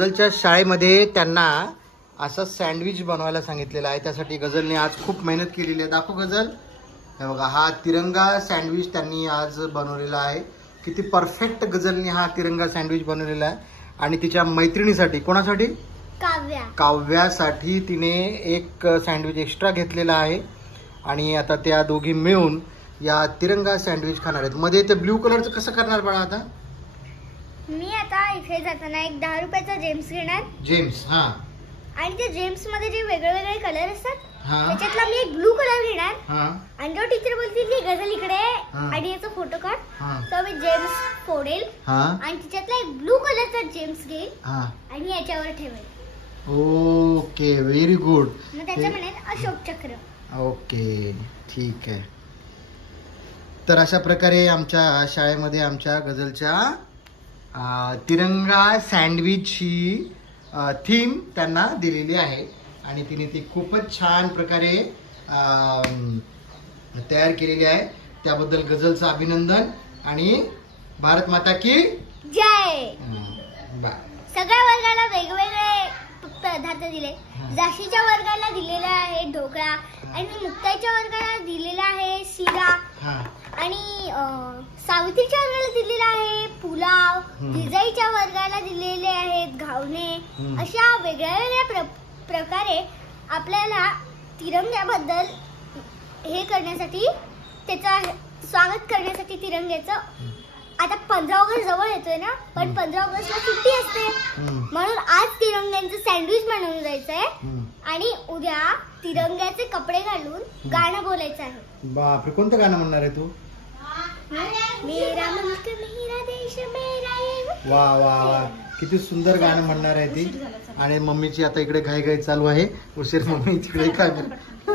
गझलच्या शाळेमध्ये त्यांना असं सँडविच बनवायला सांगितलेलं आहे. त्यासाठी गझलने आज खूप मेहनत केलेली आहे. दाखव गझल, हे बघा हा तिरंगा सँडविच त्यांनी आज बनवलेला आहे. किती परफेक्ट गझलने हा तिरंगा सँडविच बनवलेला आहे. आणि तिच्या मैत्रिणीसाठी, कोणासाठी, काव्यासाठी तिने एक सँडविच एक्स्ट्रा घेतलेला आहे. आणि आता त्या दोघी मिळून या तिरंगा सँडविच खाणार आहेत. मध्ये ते ब्ल्यू कलरचं कसं करणार बाळा? आता मी आता इथे जाताना एक 10 रुपयाचा जेम्स घेणार. जेम्स, हा. आणि ते जेम्स मध्ये जे वेगळे कलर असतात हा, त्याच्यातला मी एक ब्लू कलर घेणार. हा, आणि जो टीचर बोलतील की गझल इकडे आणि याचा फोटो काढ, हा, तर मी जेम्स फोडेल हा, आणि त्याच्यातला एक ब्लू कलरचा जेम्स घेईल हा. आणि याच्यावर ठेवेल. Okay, very good. मग त्याच्या म्हणेल अशोक चक्र. ओके, ठीक आहे. तर अशा प्रकारे आमच्या शाळेमध्ये आमच्या गझलच्या तिरंगा सँडविच ही थीम त्यांना दिलेली आहे. आणि तिने ती खूपच छान प्रकारे तयार केलेली आहे. त्याबद्दल गझलचं अभिनंदन आणि भारत माता की जय. बाय. सगळ्या वर्गाला वेगवेगळे पदार्थ दिले. जाशीच्या वर्गाला दिलेला आहे ढोकळा, आणि मुक्ताईच्या वर्गाला दिलेला आहे शिरा, आणि सावित्रीच्या वर्गाला दिलेला आहे पुलाव, जिजाईच्या वर्गाला दिलेले आहेत घावणे. अशा वेगळ्या प्रकारे आपल्याला तिरंग्याबद्दल हे करण्यासाठी, त्याचा स्वागत करण्यासाठी तिरंग्याचं. आता 15 ऑगस्ट जवळ येतोय ना, पण 15 ऑगस्टला सुट्टी असते, म्हणून आज तिरंग्यांचं सँडविच बनवून जायचंय. आणि उद्या तिरंग्याचे कपडे घालून गाणं बोलायचं आहे. बापरे, कोणतं गाणं म्हणणार आहे तू? मेरा मुल्क मेरा देश मेरा ये. वा वा वा, किती सुंदर गाणं म्हणणार आहे ती. आणि मम्मीची आता इकडे घाई घाई चालू आहे. उशीर मम्मी तिकडे काय